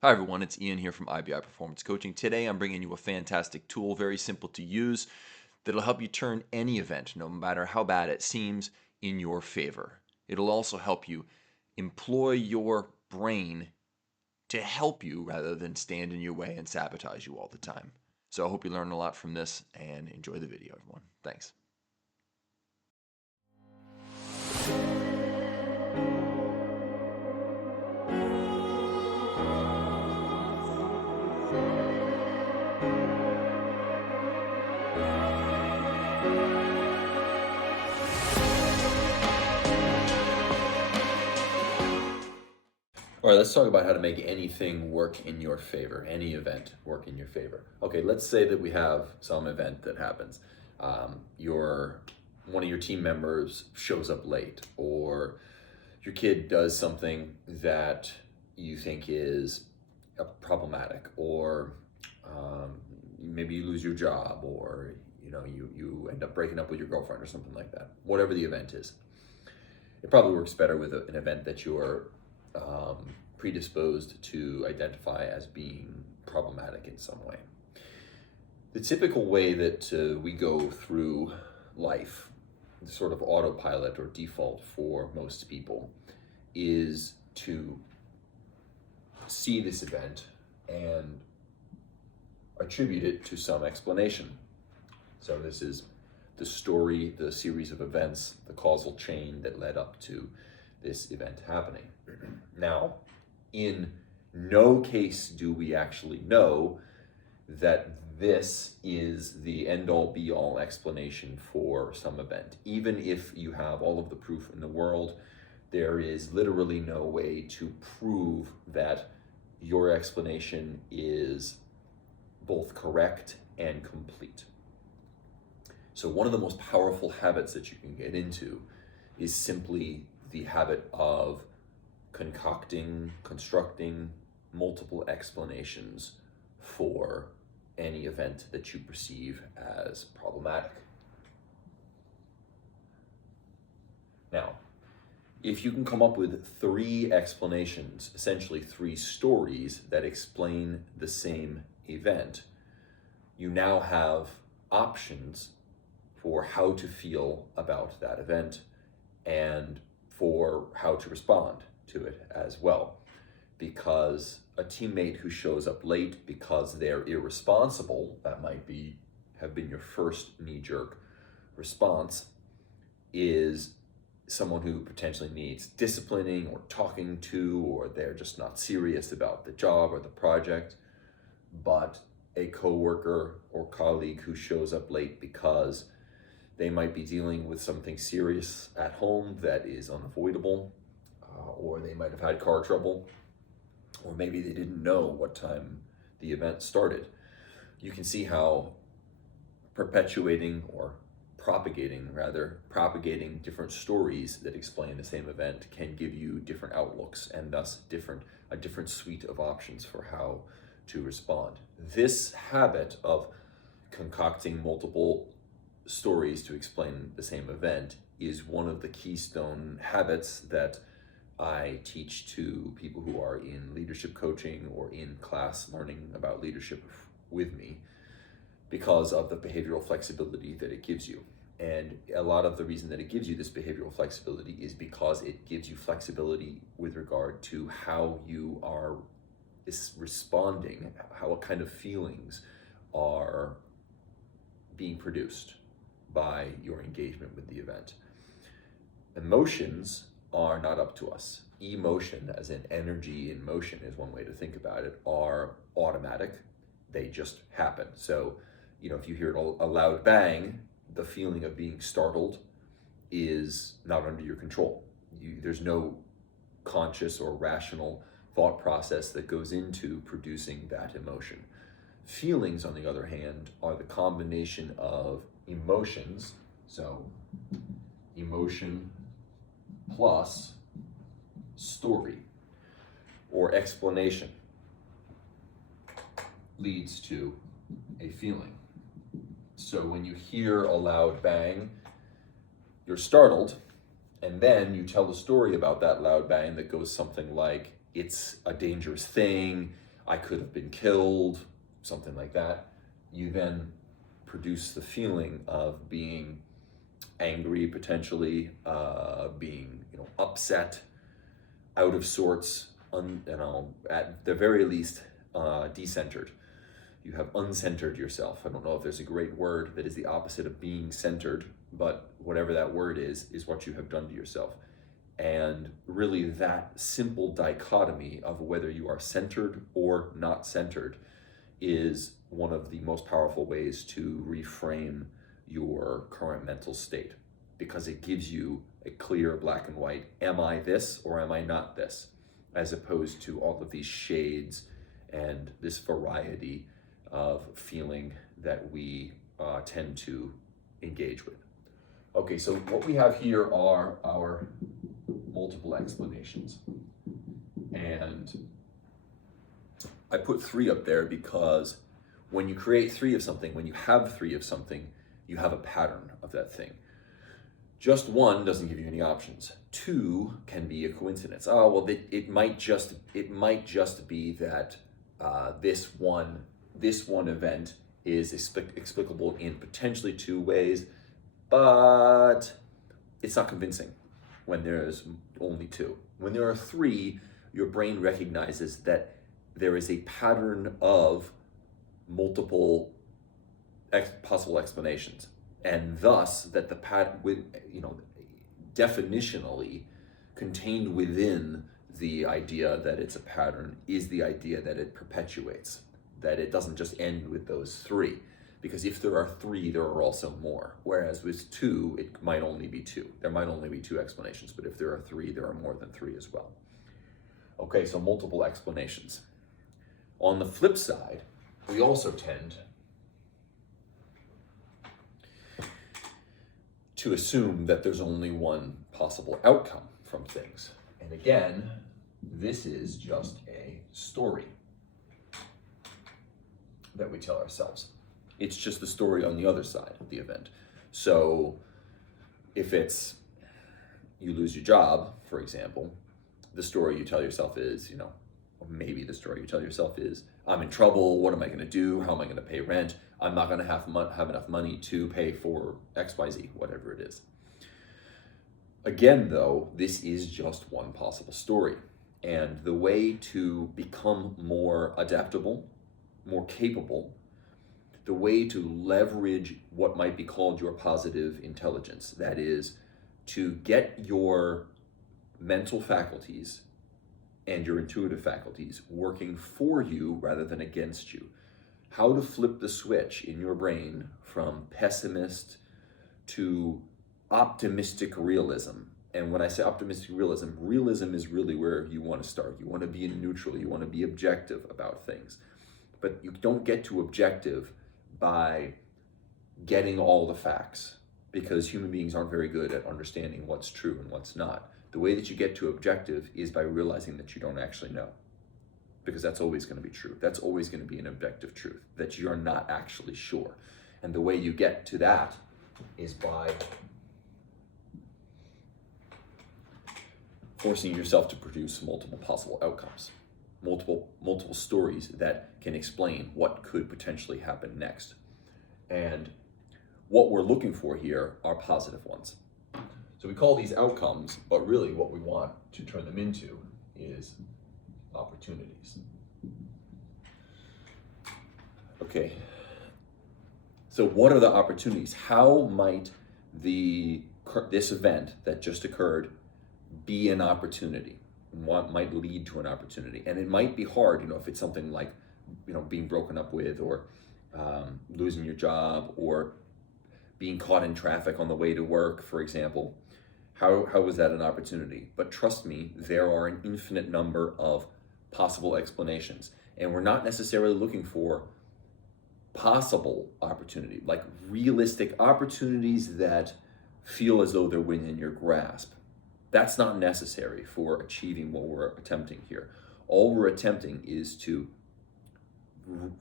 Hi everyone, it's Ian here from IBI Performance Coaching. Today I'm bringing you a fantastic tool, very simple to use, that'll help you turn any event, no matter how bad it seems, in your favor. It'll also help you employ your brain to help you rather than stand in your way and sabotage you all the time. So I hope you learn a lot from this and enjoy the video, everyone. Thanks. All right, let's talk about how to make anything work in your favor, any event work in your favor. Okay, let's say that we have some event that happens. One of your team members shows up late, or your kid does something that you think is problematic, or maybe you lose your job, or you end up breaking up with your girlfriend or something like that. Whatever the event is, it probably works better with an event that you're predisposed to identify as being problematic in some way. The typical way that we go through life, the sort of autopilot or default for most people, is to see this event and attribute it to some explanation. So this is the story, the series of events, the causal chain that led up to this event happening. Now, in no case do we actually know that this is the end-all be-all explanation for some event. Even if you have all of the proof in the world, there is literally no way to prove that your explanation is both correct and complete. So one of the most powerful habits that you can get into is simply the habit of constructing multiple explanations for any event that you perceive as problematic. Now, if you can come up with 3 explanations, essentially 3 stories that explain the same event, you now have options for how to feel about that event and for how to respond to it as well. Because a teammate who shows up late because they're irresponsible, that might have been your first knee-jerk response, is someone who potentially needs disciplining or talking to, or they're just not serious about the job or the project. But a coworker or colleague who shows up late because they might be dealing with something serious at home that is unavoidable, or they might have had car trouble, or maybe they didn't know what time the event started. You can see how propagating different stories that explain the same event can give you different outlooks and thus a different suite of options for how to respond. This habit of concocting multiple stories to explain the same event is one of the keystone habits that I teach to people who are in leadership coaching or in class learning about leadership with me, because of the behavioral flexibility that it gives you. And a lot of the reason that it gives you this behavioral flexibility is because it gives you flexibility with regard to how you are responding, what kind of feelings are being produced by your engagement with the event. Emotions are not up to us. Emotion, as in energy in motion, is one way to think about it, are automatic. They just happen. So, if you hear a loud bang, the feeling of being startled is not under your control. There's no conscious or rational thought process that goes into producing that emotion. Feelings, on the other hand, are the combination of emotions, so emotion plus story or explanation leads to a feeling. So when you hear a loud bang, you're startled, and then you tell a story about that loud bang that goes something like, it's a dangerous thing, I could have been killed, something like that, you then produce the feeling of being angry, potentially, being upset, out of sorts, at the very least, decentered. You have uncentered yourself. I don't know if there's a great word that is the opposite of being centered, but whatever that word is what you have done to yourself. And really, that simple dichotomy of whether you are centered or not centered is one of the most powerful ways to reframe your current mental state, because it gives you a clear black and white, am I this or am I not this, as opposed to all of these shades and this variety of feeling that we tend to engage with. Okay, so what we have here are our multiple explanations. And I put 3 up there because when you create 3 of something, when you have 3 of something, you have a pattern of that thing. Just 1 doesn't give you any options. 2 can be a coincidence. Oh, well, it might just be that this one event is explicable in potentially 2 ways, but it's not convincing when there's only 2. When there are 3, your brain recognizes that there is a pattern of multiple possible explanations, and thus that the definitionally contained within the idea that it's a pattern is the idea that it perpetuates, that it doesn't just end with those 3. Because if there are 3, there are also more. Whereas with 2, it might only be 2. There might only be 2 explanations, but if there are 3, there are more than 3 as well. Okay, so multiple explanations. On the flip side, we also tend to assume that there's only one possible outcome from things. And again, this is just a story that we tell ourselves. It's just the story on the other side of the event. So if it's you lose your job, for example, the story you tell yourself is, or maybe the story you tell yourself is, I'm in trouble, what am I going to do, how am I going to pay rent, I'm not going to have enough money to pay for XYZ, whatever it is. Again, though, this is just one possible story. And the way to become more adaptable, more capable, the way to leverage what might be called your positive intelligence, that is, to get your mental faculties and your intuitive faculties working for you rather than against you. How to flip the switch in your brain from pessimist to optimistic realism. And when I say optimistic realism, realism is really where you want to start. You want to be in neutral, you want to be objective about things. But you don't get to objective by getting all the facts, because human beings aren't very good at understanding what's true and what's not. The way that you get to objective is by realizing that you don't actually know, because that's always going to be true. That's always going to be an objective truth, that you're not actually sure. And the way you get to that is by forcing yourself to produce multiple possible outcomes, multiple stories that can explain what could potentially happen next. And what we're looking for here are positive ones. So we call these outcomes, but really what we want to turn them into is opportunities. Okay, so what are the opportunities? How might this event that just occurred be an opportunity? What might lead to an opportunity? And it might be hard, if it's something like, being broken up with, or losing your job, or being caught in traffic on the way to work, for example. How was that an opportunity? But trust me, there are an infinite number of possible explanations. And we're not necessarily looking for possible opportunity, like realistic opportunities that feel as though they're within your grasp. That's not necessary for achieving what we're attempting here. All we're attempting is to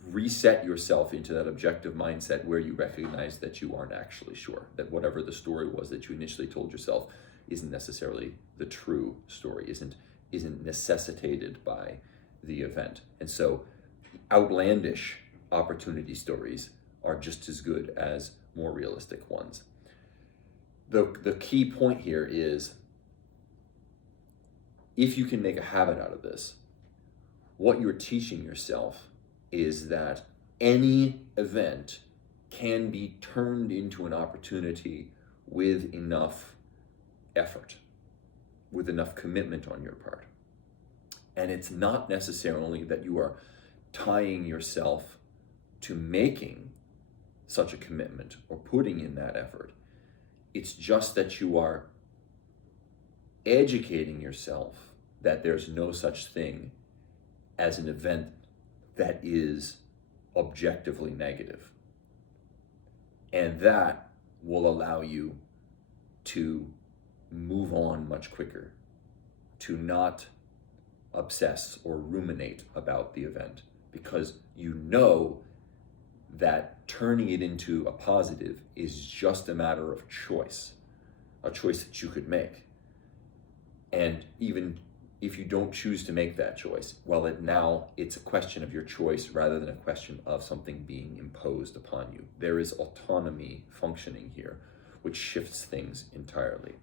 reset yourself into that objective mindset where you recognize that you aren't actually sure, that whatever the story was that you initially told yourself isn't necessarily the true story, isn't necessitated by the event. And so outlandish opportunity stories are just as good as more realistic ones. The key point here is, if you can make a habit out of this, what you're teaching yourself is that any event can be turned into an opportunity with enough effort, with enough commitment on your part. And it's not necessarily that you are tying yourself to making such a commitment or putting in that effort. It's just that you are educating yourself that there's no such thing as an event that is objectively negative. And that will allow you to move on much quicker, to not obsess or ruminate about the event, because you know that turning it into a positive is just a matter of choice, a choice that you could make. And even if you don't choose to make that choice, well, it's a question of your choice rather than a question of something being imposed upon you. There is autonomy functioning here, which shifts things entirely.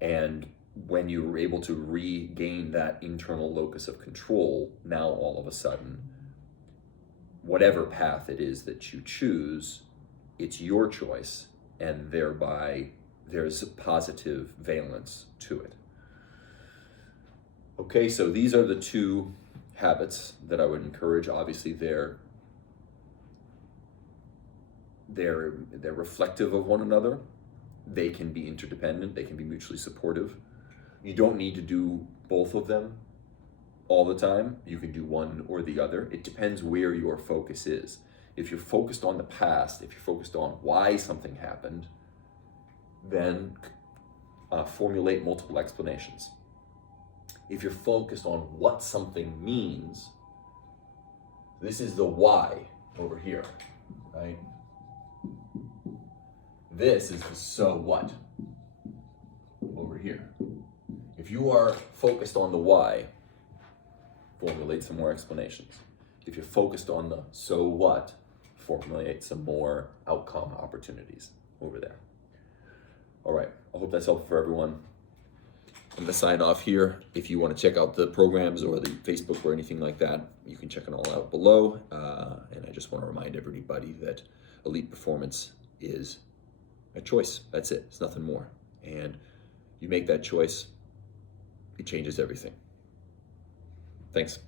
And when you're able to regain that internal locus of control, now all of a sudden, whatever path it is that you choose, it's your choice, and thereby there's a positive valence to it. Okay, so these are the two habits that I would encourage. Obviously, they're reflective of one another. They can be interdependent. They can be mutually supportive. You don't need to do both of them all the time. You can do one or the other. It depends where your focus is. If you're focused on the past, if you're focused on why something happened, then formulate multiple explanations. If you're focused on what something means, this is the why over here, right? This is the so what over here. If you are focused on the why, formulate some more explanations. If you're focused on the so what, formulate some more outcome opportunities over there. All right, I hope that's helpful for everyone. I'm going to sign off here. If you want to check out the programs or the Facebook or anything like that, you can check it all out below. And I just want to remind everybody that elite performance is a choice. That's it. It's nothing more. And you make that choice, it changes everything. Thanks.